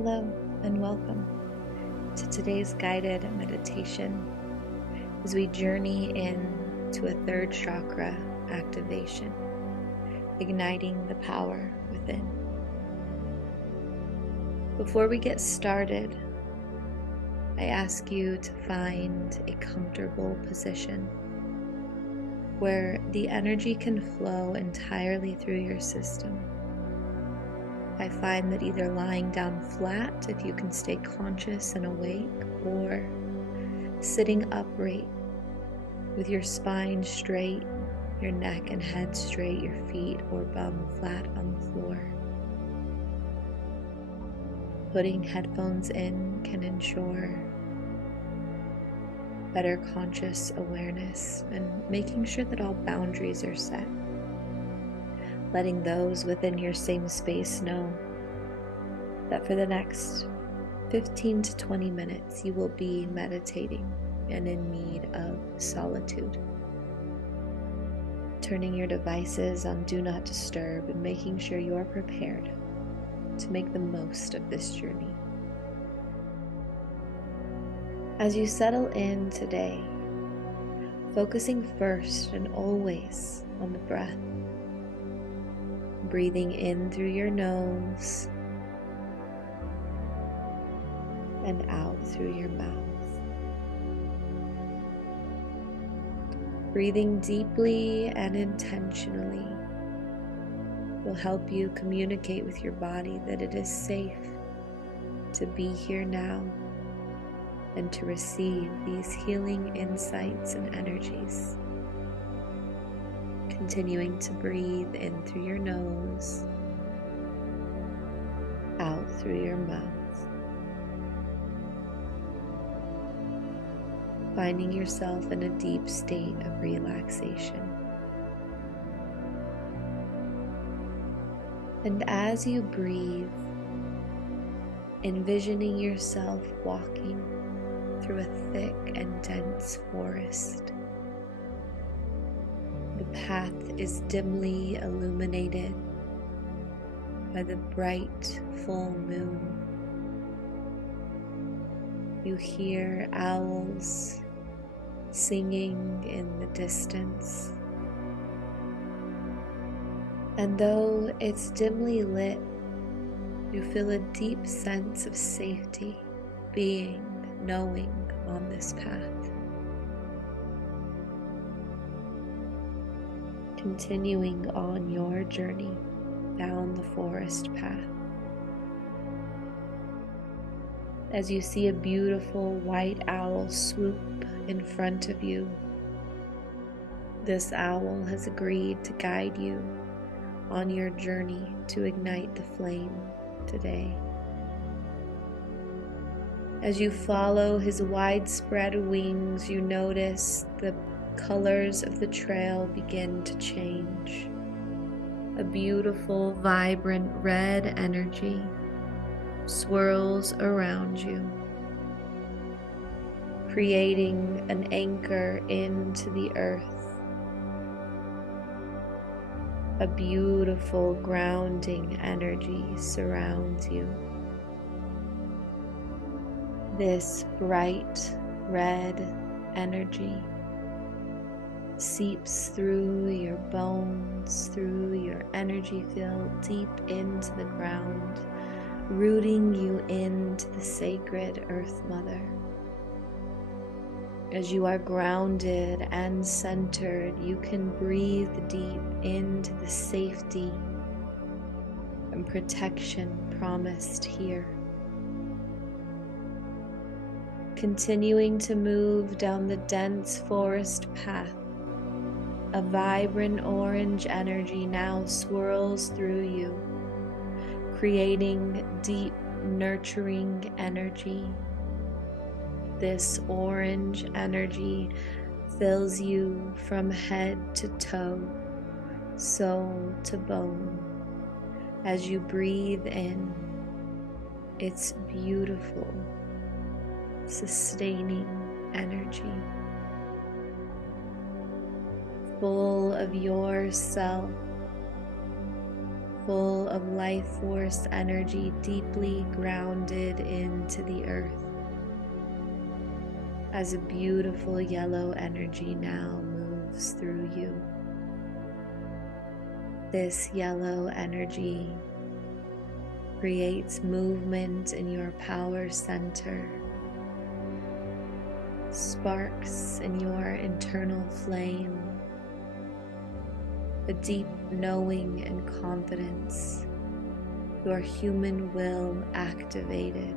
Hello and welcome to today's guided meditation as we journey into a third chakra activation, igniting the power within. Before we get started, I ask you to find a comfortable position where the energy can flow entirely through your system. I find that either lying down flat, if you can stay conscious and awake, or sitting upright with your spine straight, your neck and head straight, your feet or bum flat on the floor. Putting headphones in can ensure better conscious awareness and making sure that all boundaries are set. Letting those within your same space know that for the next 15 to 20 minutes you will be meditating and in need of solitude. Turning your devices on Do Not Disturb and making sure you're prepared to make the most of this journey. As you settle in today, focusing first and always on the breath. Breathing in through your nose and out through your mouth. Breathing deeply and intentionally will help you communicate with your body that it is safe to be here now and to receive these healing insights and energies. Continuing to breathe in through your nose, out through your mouth. Finding yourself in a deep state of relaxation. And as you breathe, envisioning yourself walking through a thick and dense forest. The path is dimly illuminated by the bright full moon. You hear owls singing in the distance. And though it's dimly lit, you feel a deep sense of safety, knowing on this path. Continuing on your journey down the forest path. As you see a beautiful white owl swoop in front of you, this owl has agreed to guide you on your journey to ignite the flame today. As you follow his widespread wings, you notice the colors of the trail begin to change. A beautiful, vibrant red energy swirls around you, creating an anchor into the earth. A beautiful grounding energy surrounds you. This bright red energy seeps through your bones, through your energy field, deep into the ground, rooting you into the sacred Earth Mother. As you are grounded and centered, you can breathe deep into the safety and protection promised here. Continuing to move down the dense forest path, a vibrant orange energy now swirls through you, creating deep, nurturing energy. This orange energy fills you from head to toe, soul to bone. As you breathe in, it's beautiful, sustaining energy. Full of yourself, full of life force energy, deeply grounded into the earth, as a beautiful yellow energy now moves through you. This yellow energy creates movement in your power center, sparks in your internal flame, a deep knowing and confidence, your human will activated,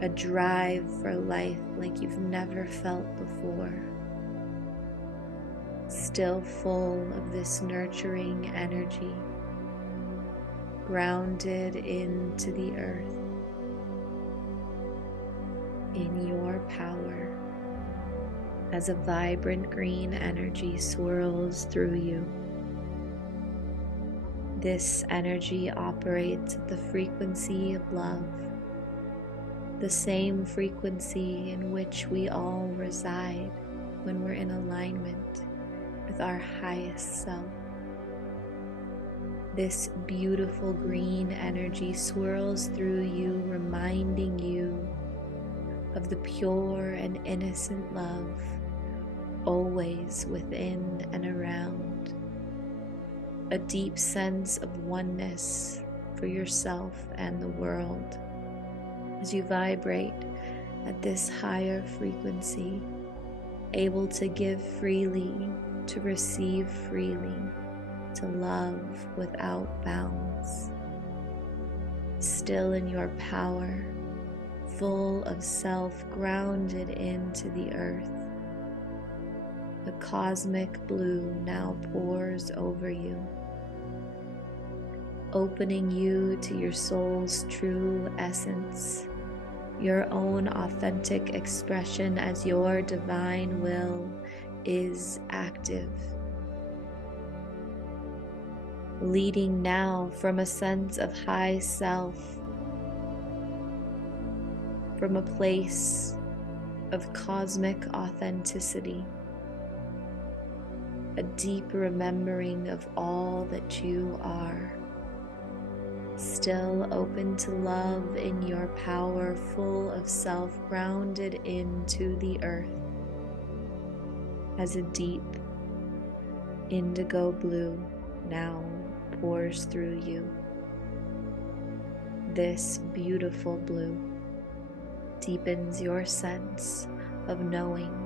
a drive for life like you've never felt before, still full of this nurturing energy, grounded into the earth, in your power, as a vibrant green energy swirls through you. This energy operates at the frequency of love, the same frequency in which we all reside when we're in alignment with our highest self. This beautiful green energy swirls through you, reminding you of the pure and innocent love always within and around. A deep sense of oneness for yourself and the world as you vibrate at this higher frequency, able to give freely, to receive freely, to love without bounds. Still in your power, full of self, grounded into the earth. The cosmic blue now pours over you, opening you to your soul's true essence, your own authentic expression as your divine will is active. Leading now from a sense of high self, from a place of cosmic authenticity, a deep remembering of all that you are, still open to love in your power, full of self, grounded into the earth, as a deep indigo blue now pours through you. This beautiful blue deepens your sense of knowing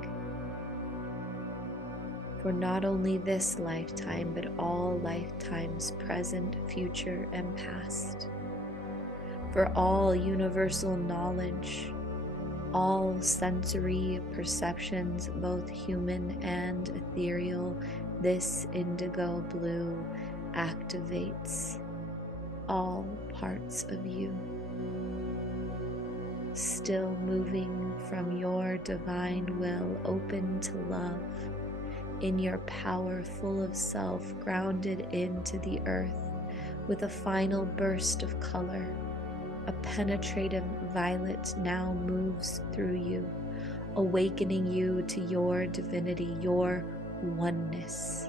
for not only this lifetime, but all lifetimes present, future, and past. For all universal knowledge, all sensory perceptions, both human and ethereal, this indigo blue activates all parts of you. Still moving from your divine will, open to love, in your power, full of self, grounded into the earth, with a final burst of color. A penetrative violet now moves through you, awakening you to your divinity, your oneness.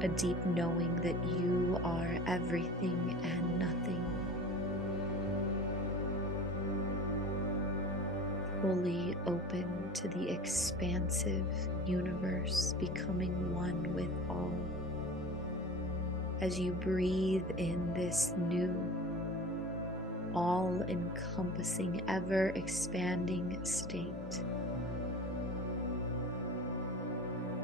A deep knowing that you are everything and nothing. Fully open to the expansive universe, becoming one with all. As you breathe in this new, all-encompassing, ever-expanding state,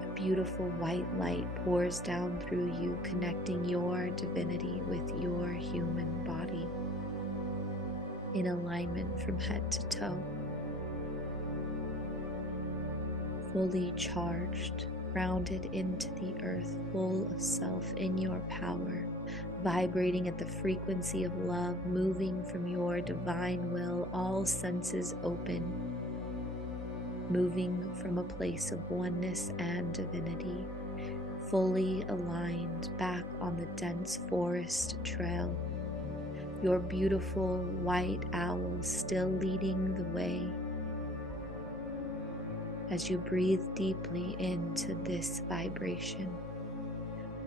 a beautiful white light pours down through you, connecting your divinity with your human body in alignment from head to toe. Fully charged, grounded into the earth, full of self in your power, vibrating at the frequency of love, moving from your divine will, all senses open, moving from a place of oneness and divinity, fully aligned back on the dense forest trail. Your beautiful white owl still leading the way. As you breathe deeply into this vibration,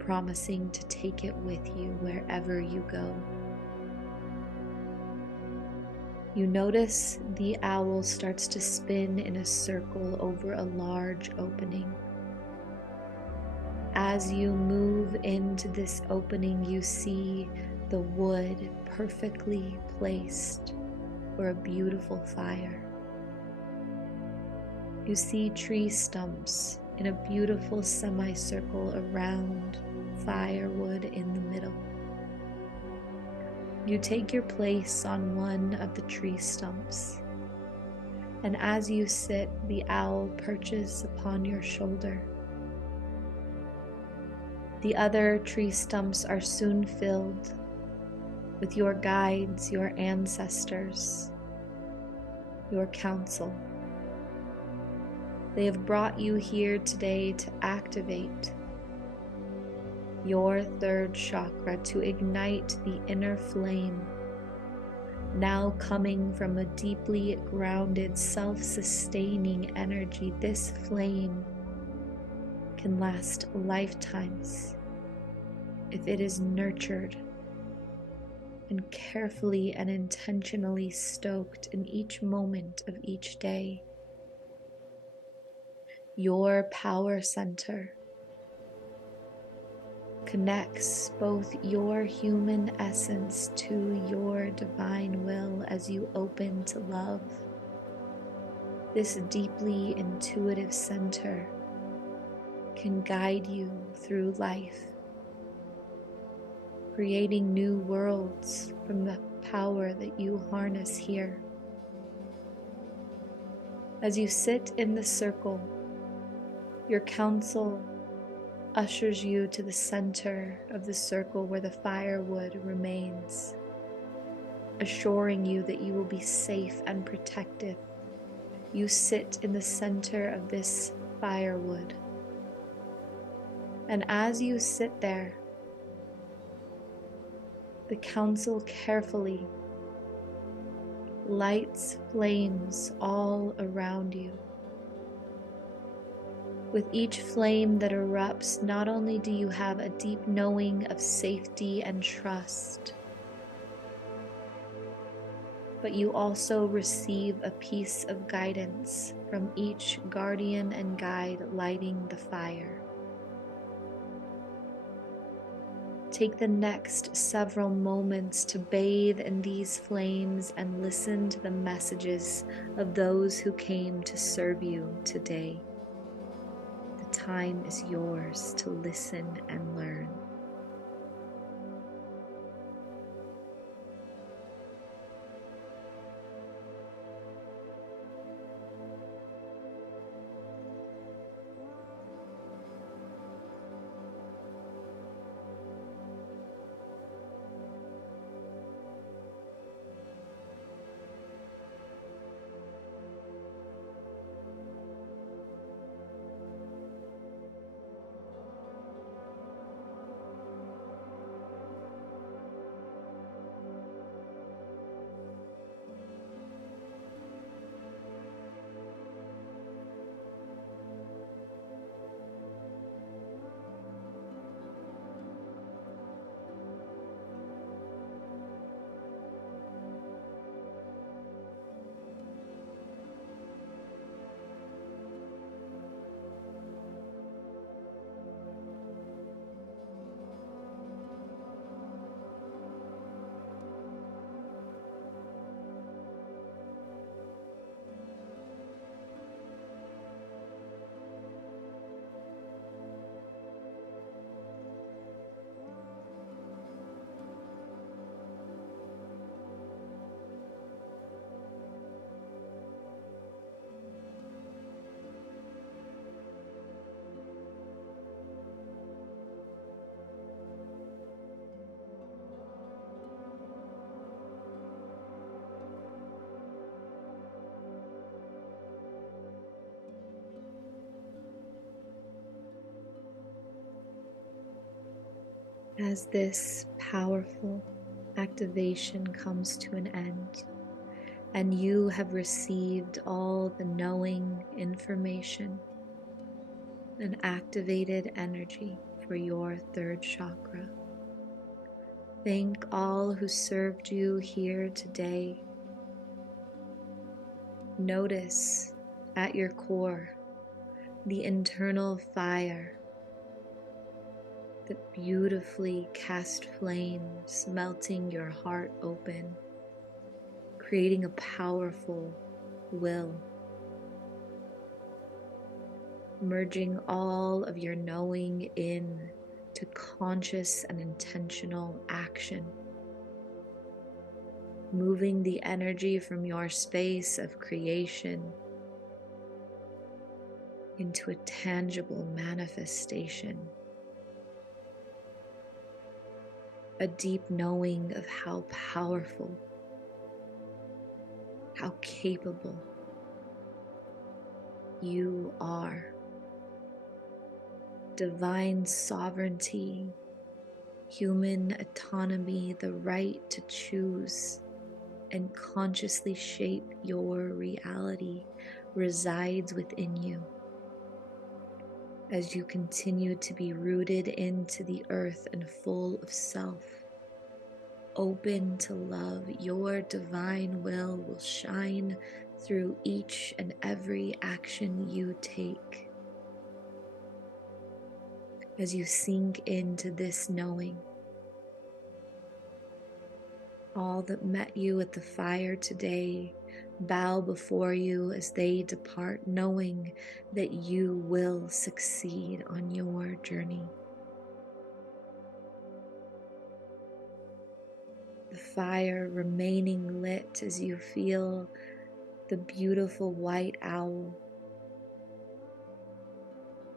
promising to take it with you wherever you go. You notice the owl starts to spin in a circle over a large opening. As you move into this opening, you see the wood perfectly placed for a beautiful fire. You see tree stumps in a beautiful semicircle around firewood in the middle. You take your place on one of the tree stumps, and as you sit, the owl perches upon your shoulder. The other tree stumps are soon filled with your guides, your ancestors, your counsel. They have brought you here today to activate your third chakra, to ignite the inner flame, now coming from a deeply grounded, self-sustaining energy. This flame can last lifetimes if it is nurtured and carefully and intentionally stoked in each moment of each day. Your power center connects both your human essence to your divine will as you open to love. This deeply intuitive center can guide you through life, creating new worlds from the power that you harness here. As you sit in the circle, your counsel ushers you to the center of the circle where the firewood remains, assuring you that you will be safe and protected. You sit in the center of this firewood, and as you sit there, the counsel carefully lights flames all around you. With each flame that erupts, not only do you have a deep knowing of safety and trust, but you also receive a piece of guidance from each guardian and guide lighting the fire. Take the next several moments to bathe in these flames and listen to the messages of those who came to serve you today. The time is yours to listen and learn. As this powerful activation comes to an end, and you have received all the knowing information and activated energy for your third chakra. Thank all who served you here today. Notice at your core the internal fire that beautifully cast flames, melting your heart open, creating a powerful will, merging all of your knowing in to conscious and intentional action, moving the energy from your space of creation into a tangible manifestation, a deep knowing of how powerful, how capable you are. Divine sovereignty, human autonomy, the right to choose and consciously shape your reality resides within you as you continue to be rooted into the earth and full of self. Open to love, your divine will shine through each and every action you take. As you sink into this knowing, all that met you at the fire today bow before you as they depart, knowing that you will succeed on your journey. The fire remaining lit as you feel the beautiful white owl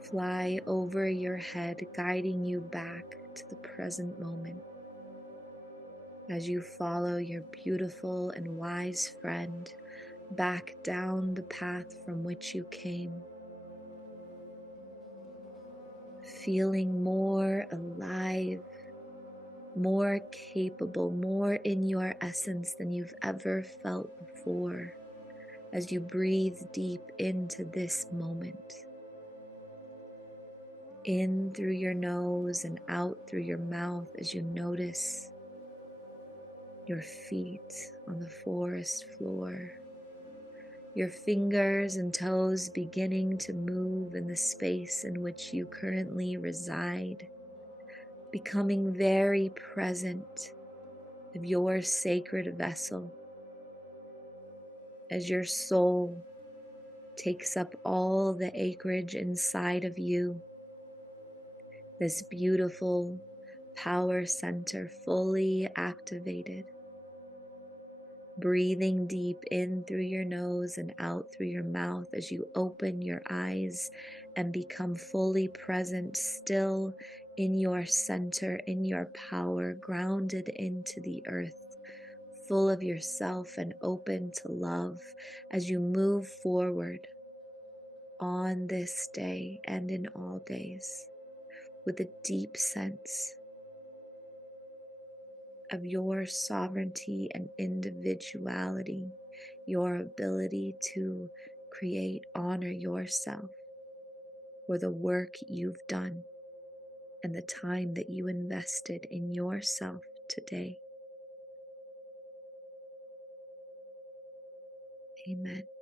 fly over your head, guiding you back to the present moment. As you follow your beautiful and wise friend back down the path from which you came, feeling more alive, more capable, more in your essence than you've ever felt before, as you breathe deep into this moment. In through your nose and out through your mouth as you notice your feet on the forest floor, your fingers and toes beginning to move in the space in which you currently reside, becoming very present of your sacred vessel as your soul takes up all the acreage inside of you, this beautiful power center fully activated. Breathing deep in through your nose and out through your mouth as you open your eyes and become fully present, still in your center, in your power, grounded into the earth, full of yourself and open to love as you move forward on this day and in all days with a deep sense of your sovereignty and individuality, your ability to create, honor yourself for the work you've done and the time that you invested in yourself today. Amen.